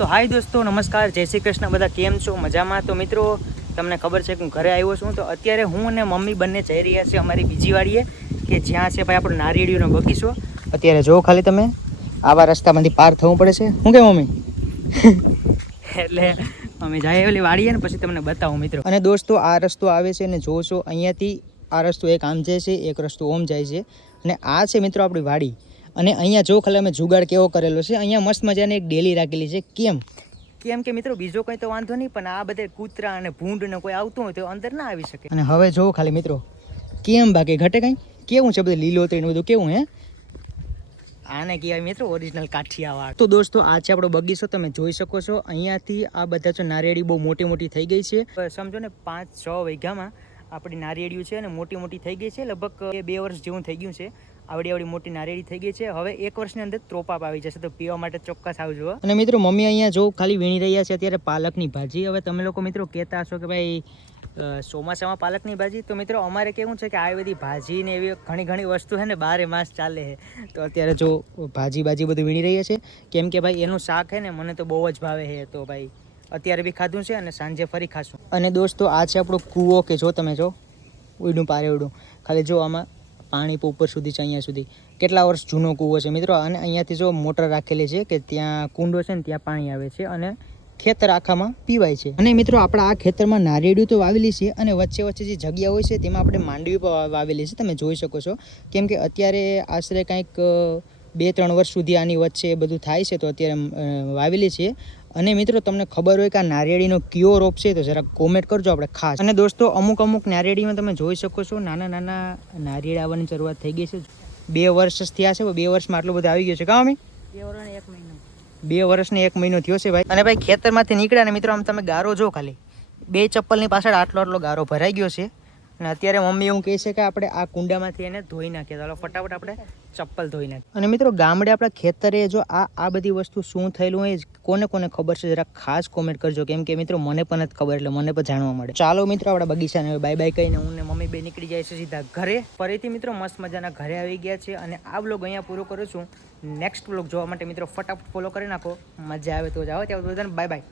તો હાય દોસ્તો, નમસ્કાર, જય શ્રી કૃષ્ણ. બધા કેમ છો? મજામાં? તો મિત્રો તમને ખબર છે કે હું ઘરે આવ્યો છું. તો અત્યારે હું અને મમ્મી બંને જઈ રહ્યા છીએ અમારી બીજી વાડીએ, કે જ્યાં છે ભાઈ આપણો નારિયેળીનો બગીચો. અત્યારે જો ખાલી તમે આવા રસ્તામાંથી પાર થવું પડે છે. શું કે મમ્મી? એટલે અમે જઈએ ઓલી વાડીએ ને પછી તમને બતાવું મિત્રો. અને દોસ્તો આ રસ્તો આવે છે ને જોશો અહીંયાથી આ રસ્તો એક આમ જાય છે, એક રસ્તો ઓમ જાય છે, અને આ છે મિત્રો આપણી વાડી. અને અહીંયા જો ખાલી અમે જુગાડ કેવો કરેલો છે, અહીંયા મસ્ત મજાની એક ડેલી રાખેલી છે. કેમ કે મિત્રો બીજો કંઈ તો વાંધો નહીં, પણ આ બધે કૂતરા અને ભૂંડ ને કોઈ આવતું હોય તો અંદર ના આવી શકે. અને હવે જો ખાલી મિત્રો કેમ બાકી ઘટે કંઈ કેવું છે, બધું લીલોતરી ને બધું કેવું હે. આને કહેવાય મિત્રો ઓરિજિનલ કાઠિયાવાડ. તો દોસ્તો આ છે આપણો બગીચો, તમે જોઈ શકો છો. અહીંયાથી આ બધા જો નારિયેળી બહુ મોટી મોટી થઈ ગઈ છે. સમજો ને 5-6 વીઘામાં આપણી નારિયેળીઓ છે અને મોટી મોટી થઈ ગઈ છે. લગભગ 2 વર્ષ જેવું થઈ ગયું છે. આવડી મોટી નારિયેળી થઈ ગઈ છે. હવે 1 વર્ષની અંદર ત્રોપાપ આવી જશે, તો પીવા માટે ચોક્કસ આવજો. અને મિત્રો મમ્મી અહીંયા જો ખાલી વીણી રહ્યા છે અત્યારે પાલકની ભાજી. હવે તમે લોકો મિત્રો કહેતા હશો કે ભાઈ ચોમાસામાં પાલકની ભાજી, તો મિત્રો અમારે કેવું છે કે આ બધી ભાજી ને એવી ઘણી વસ્તુ છે ને 12 માસ ચાલે છે. તો અત્યારે જો ભાજી બધું વીણી રહ્યા છે, કેમ કે ભાઈ એનું શાક છે ને મને તો બહુ જ ભાવે છે. તો ભાઈ અત્યારે બી ખાધું છે અને સાંજે ફરી ખાશું. અને દોસ્તો આ છે આપણો કૂવો, કે જો તમે જો ઉડું પારે ઉડું ખાલી જો આમાં પાણી ઉપર સુધી છે. અહીંયા સુધી કેટલા વર્ષ જૂનો કૂવો છે મિત્રો. અને અહીંયાથી જો મોટર રાખેલી છે કે ત્યાં કુંડો છે ને ત્યાં પાણી આવે છે અને ખેતર આખામાં પીવાય છે. અને મિત્રો આપણા આ ખેતરમાં નારિયેળી તો વાવેલી છે, અને વચ્ચે જે જગ્યા હોય છે તેમાં આપણે માંડવી પણ વાવેલી છે, તમે જોઈ શકો છો. કેમ કે અત્યારે આશરે કંઈક 2-3 વર્ષ સુધી આની વચ્ચે બધું થાય છે, તો અત્યારે વાવેલી છે. અને મિત્રો તમને ખબર હોય કે આ નારિયેળીનો કયો રોપ છે તો જરા કોમેન્ટ કરજો આપણે ખાસ. અને દોસ્તો અમુક નારિયેળીમાં તમે જોઈ શકો છો નાના નારિયેળ આવવાની શરૂઆત થઈ ગઈ છે. 2 વર્ષ થયા છે, 2 વર્ષમાં આટલું બધું આવી ગયું છે. કાં મમ્મી? 2 વર્ષ ને 1 મહિનો થયો છે ભાઈ. અને ભાઈ ખેતરમાંથી નીકળ્યા ને મિત્રો આમ તમે ગારો જો ખાલી 2 ચપ્પલની પાછળ આટલો ગારો ભરાઈ ગયો છે. અને અત્યારે મમ્મી એવું કહે છે કે આપણે આ કુંડામાંથી એને ધોઈ નાખીએ. ચાલો ફટાફટ આપણે ચપ્પલ ધોઈ નાખીએ. અને મિત્રો ગામડે આપણા ખેતરે જો આ બધી વસ્તુ શું થયેલું હોય કોને ખબર છે જરા ખાસ કોમેન્ટ કરજો. કેમ કે મિત્રો મને પણ નથી ખબર, એટલે મને પણ જાણવા મળે. ચાલો મિત્રો આપણા બગીચાને બાય બાય કહીને હું ને મમ્મી બે નીકળી જાય છે સીધા ઘરે. ફરીથી મિત્રો મસ્ત મજાના ઘરે આવી ગયા છે. અને આ વ્લોગ અહીંયા પૂરો કરું છું. નેક્સ્ટ વ્લોગ જોવા માટે મિત્રો ફટાફટ ફોલો કરી નાખો. મજા આવે તો જાઓ. ત્યાં બધાને બાય બાય.